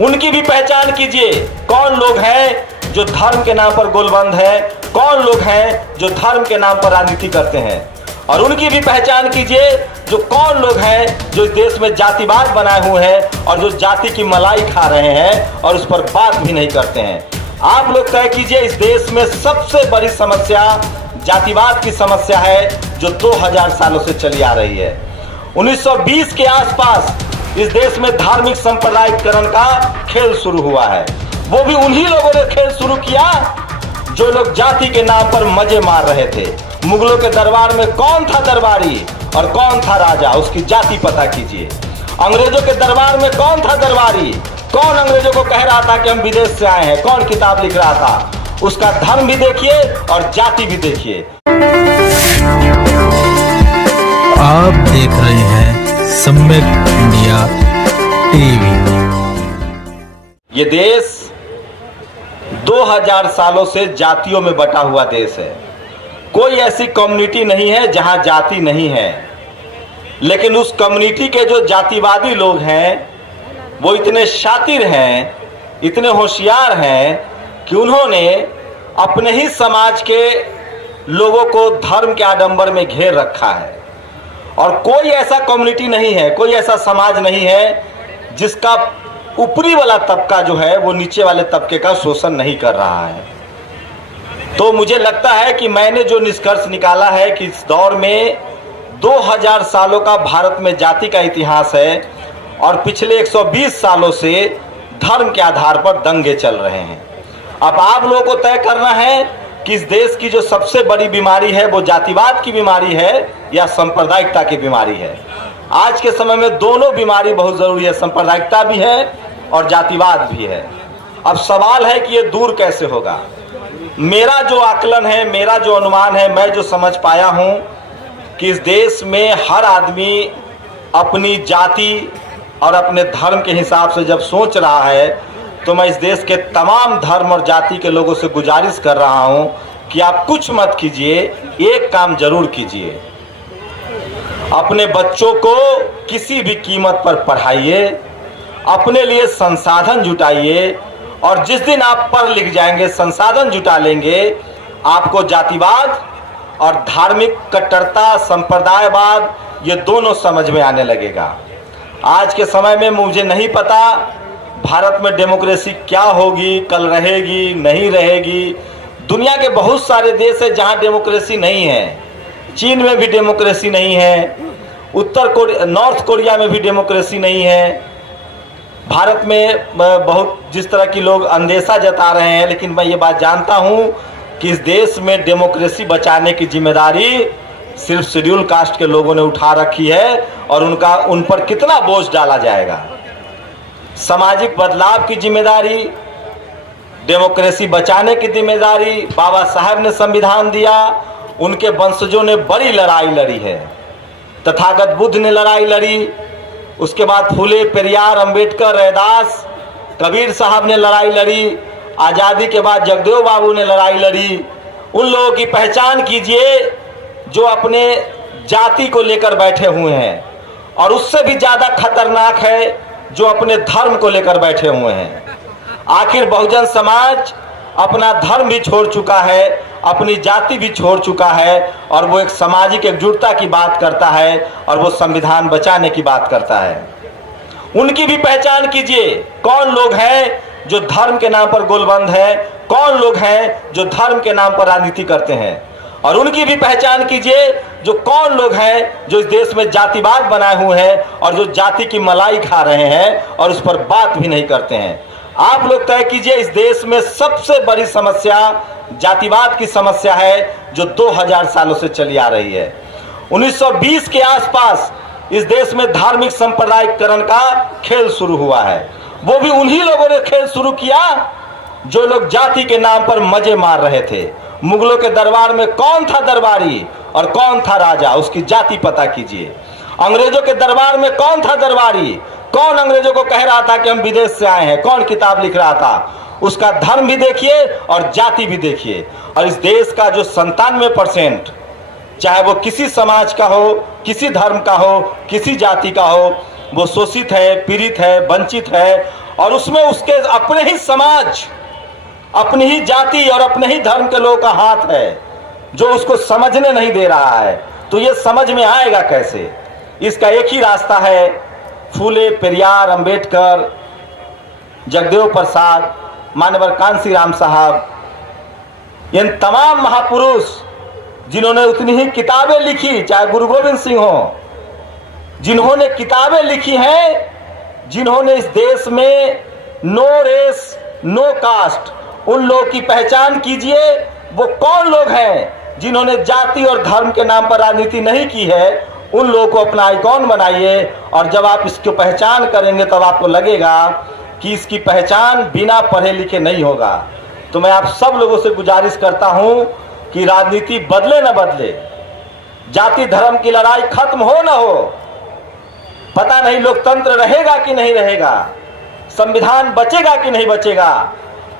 उनकी भी पहचान कीजिए। कौन लोग हैं जो धर्म के नाम पर गोलबंद है, कौन लोग हैं जो धर्म के नाम पर राजनीति करते हैं। और उनकी भी पहचान कीजिए जो कौन लोग हैं जो इस देश में जातिवाद बनाए हुए हैं और जो जाति की मलाई खा रहे हैं और उस पर बात भी नहीं करते हैं। आप लोग तय कीजिए, इस देश में सबसे बड़ी समस्या जातिवाद की समस्या है जो 2000 सालों से चली आ रही है। 1920 के आसपास इस देश में धार्मिक सांप्रदायिकरण का खेल शुरू हुआ है। वो भी उन्हीं लोगों ने खेल शुरू किया जो लोग जाति के नाम पर मजे मार रहे थे। मुगलों के दरबार में कौन था दरबारी और कौन था राजा, उसकी जाति पता कीजिए। अंग्रेजों के दरबार में कौन था दरबारी, कौन अंग्रेजों को कह रहा था कि हम विदेश से आए हैं, कौन किताब लिख रहा था, उसका धर्म भी देखिए और जाति भी देखिए। आप देख रहे हैं सम्यक इंडिया टीवी। ये देश 2000 सालों से जातियों में बटा हुआ देश है। कोई ऐसी कम्युनिटी नहीं है जहां जाति नहीं है, लेकिन उस कम्युनिटी के जो जातिवादी लोग हैं वो इतने शातिर हैं, इतने होशियार हैं कि उन्होंने अपने ही समाज के लोगों को धर्म के आडंबर में घेर रखा है। और कोई ऐसा कम्युनिटी नहीं है, कोई ऐसा समाज नहीं है जिसका ऊपरी वाला तबका जो है वो नीचे वाले तबके का शोषण नहीं कर रहा है। तो मुझे लगता है कि मैंने जो निष्कर्ष निकाला है कि इस दौर में 2000 सालों का भारत में जाति का इतिहास है और पिछले 120 सालों से धर्म के आधार पर दंगे चल रहे हैं। अब आप लोगों को तय करना है कि इस देश की जो सबसे बड़ी बीमारी है वो जातिवाद की बीमारी है या सांप्रदायिकता की बीमारी है। आज के समय में दोनों बीमारी बहुत जरूरी है, सांप्रदायिकता भी है और जातिवाद भी है। अब सवाल है कि ये दूर कैसे होगा। मेरा जो आकलन है, मेरा जो अनुमान है, मैं जो समझ पाया हूं कि इस देश में हर आदमी अपनी जाति और अपने धर्म के हिसाब से जब सोच रहा है, तो मैं इस देश के तमाम धर्म और जाति के लोगों से गुजारिश कर रहा हूं कि आप कुछ मत कीजिए, एक काम जरूर कीजिए। अपने बच्चों को किसी भी कीमत पर पढ़ाइए, अपने लिए संसाधन जुटाइए और जिस दिन आप पढ़ लिख जाएंगे, संसाधन जुटा लेंगे, आपको जातिवाद और धार्मिक कट्टरता, संप्रदायवाद ये दोनों समझ में आने लगेगा। आज के समय में मुझे नहीं पता भारत में डेमोक्रेसी क्या होगी, कल रहेगी नहीं रहेगी। दुनिया के बहुत सारे देश है जहां डेमोक्रेसी नहीं है। चीन में भी डेमोक्रेसी नहीं है, नॉर्थ कोरिया में भी डेमोक्रेसी नहीं है। भारत में बहुत जिस तरह की लोग अंदेशा जता रहे हैं, लेकिन मैं ये बात जानता हूं कि इस देश में डेमोक्रेसी बचाने की जिम्मेदारी सिर्फ शेड्यूल कास्ट के लोगों ने उठा रखी है और उन पर कितना बोझ डाला जाएगा। सामाजिक बदलाव की जिम्मेदारी, डेमोक्रेसी बचाने की जिम्मेदारी बाबा साहब ने संविधान दिया, उनके वंशजों ने बड़ी लड़ाई लड़ी है। तथागत बुद्ध ने लड़ाई लड़ी, उसके बाद फूले, पेरियार, अंबेडकर, रैदास, कबीर साहब ने लड़ाई लड़ी, आज़ादी के बाद जगदेव बाबू ने लड़ाई लड़ी। उन लोगों की पहचान कीजिए जो अपने जाति को लेकर बैठे हुए हैं, और उससे भी ज़्यादा खतरनाक है जो अपने धर्म को लेकर बैठे हुए हैं। आखिर बहुजन समाज अपना धर्म भी छोड़ चुका है, अपनी जाति भी छोड़ चुका है और वो एक सामाजिक एकजुटता की बात करता है और वो संविधान बचाने की बात करता है। उनकी भी पहचान कीजिए। कौन लोग हैं जो धर्म के नाम पर गोलबंद है, कौन लोग हैं जो धर्म के नाम पर राजनीति करते हैं। और उनकी भी पहचान कीजिए जो कौन लोग हैं जो इस देश में जातिवाद बनाए हुए हैं और जो जाति की मलाई खा रहे हैं और उस पर बात भी नहीं करते हैं। आप लोग तय कीजिए, इस देश में सबसे बड़ी समस्या जातिवाद की समस्या है जो 2000 सालों से चली आ रही है। 1920 के आसपास इस देश में धार्मिक सांप्रदायिकरण का खेल शुरू हुआ है। वो भी उन्हीं लोगों ने खेल शुरू किया जो लोग जाति के नाम पर मजे मार रहे थे। मुगलों के दरबार में कौन था दरबारी और कौन था राजा, उसकी जाति पता कीजिए। अंग्रेजों के दरबार में कौन था दरबारी, कौन अंग्रेजों को कह रहा था कि हम विदेश से आए हैं, कौन किताब लिख रहा था, उसका धर्म भी देखिए और जाति भी देखिए। और इस देश का जो 97%, चाहे वो किसी समाज का हो, किसी धर्म का हो, किसी जाति का हो, वो शोषित है, पीड़ित है, वंचित है और उसमें उसके अपने ही समाज, अपनी ही जाति और अपने ही धर्म के लोगों का हाथ है, जो उसको समझने नहीं दे रहा है। तो ये समझ में आएगा कैसे? इसका एक ही रास्ता है, फूले, पेरियार, अंबेडकर, जगदेव प्रसाद, मानवर कांसी राम साहब, इन तमाम महापुरुष जिन्होंने उतनी ही किताबें लिखी, चाहे गुरु गोविंद सिंह हो, जिन्होंने किताबें लिखी हैं, जिन्होंने इस देश में नो रेस नो कास्ट, उन लोगों की पहचान कीजिए। वो कौन लोग हैं जिन्होंने जाति और धर्म के नाम पर राजनीति नहीं की है? उन लोगों को अपना आइकॉन बनाइए, और जब आप इसकी पहचान करेंगे तब आपको लगेगा कि इसकी पहचान बिना पढ़े लिखे नहीं होगा। तो मैं आप सब लोगों से गुजारिश करता हूं कि राजनीति बदले न बदले, जाति धर्म की लड़ाई खत्म हो न हो, पता नहीं लोकतंत्र रहेगा कि नहीं रहेगा, संविधान बचेगा कि नहीं बचेगा।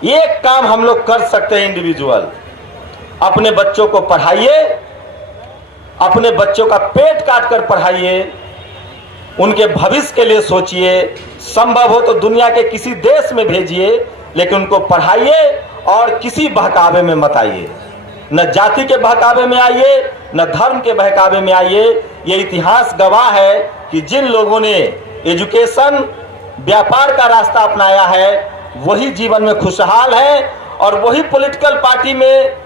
एक काम हम लोग कर सकते हैं इंडिविजुअल, अपने बच्चों को पढ़ाइए, अपने बच्चों का पेट काट कर पढ़ाइए, उनके भविष्य के लिए सोचिए, संभव हो तो दुनिया के किसी देश में भेजिए, लेकिन उनको पढ़ाइए और किसी बहकावे में मत आइए। न जाति के बहकावे में आइए, न धर्म के बहकावे में आइए। ये इतिहास गवाह है कि जिन लोगों ने एजुकेशन, व्यापार का रास्ता अपनाया है, वही जीवन में खुशहाल है, और वही पॉलिटिकल पार्टी में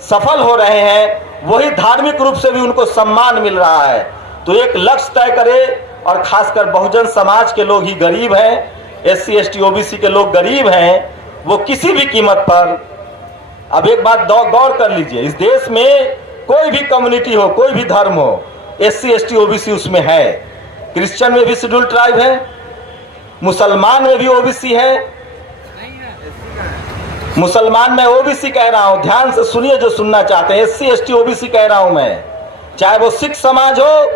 सफल हो रहे हैं, वही धार्मिक रूप से भी उनको सम्मान मिल रहा है। तो एक लक्ष्य तय करे, और खासकर बहुजन समाज के लोग ही गरीब हैं, SC ST OBC के लोग गरीब हैं, वो किसी भी कीमत पर। अब एक बात गौर कर लीजिए, इस देश में कोई भी कम्युनिटी हो, कोई भी धर्म हो, SC ST OBC उसमें है। क्रिश्चियन में भी शेड्यूल ट्राइब है, मुसलमान में भी OBC है। मुसलमान में OBC कह रहा हूं, ध्यान से सुनिए जो सुनना चाहते हैं। SC ST OBC कह रहा हूं मैं, चाहे वो सिख समाज हो,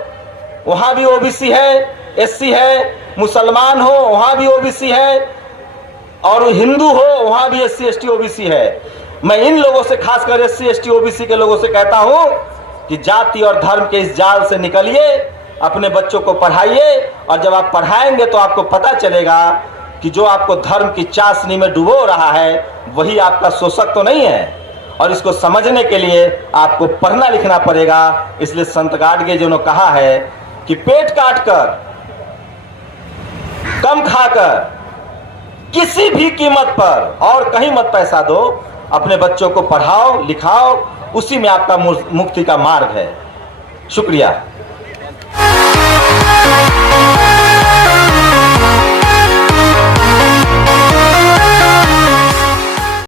वहां भी OBC है, SC है, मुसलमान हो वहां भी OBC है, और हिंदू हो वहां भी SC ST OBC है। मैं इन लोगों से, खासकर SC ST OBC के लोगों से कहता हूं कि जाति और धर्म के इस जाल से निकलिए, अपने बच्चों को पढ़ाइए, और जब आप पढ़ाएंगे तो आपको पता चलेगा कि जो आपको धर्म की चाशनी में डुबो रहा है वही आपका शोषक तो नहीं है। और इसको समझने के लिए आपको पढ़ना लिखना पड़ेगा। इसलिए संत गाडगे जी ने कहा है कि पेट काट कर, कम खाकर, किसी भी कीमत पर और कहीं मत पैसा दो, अपने बच्चों को पढ़ाओ लिखाओ, उसी में आपका मुक्ति का मार्ग है। शुक्रिया।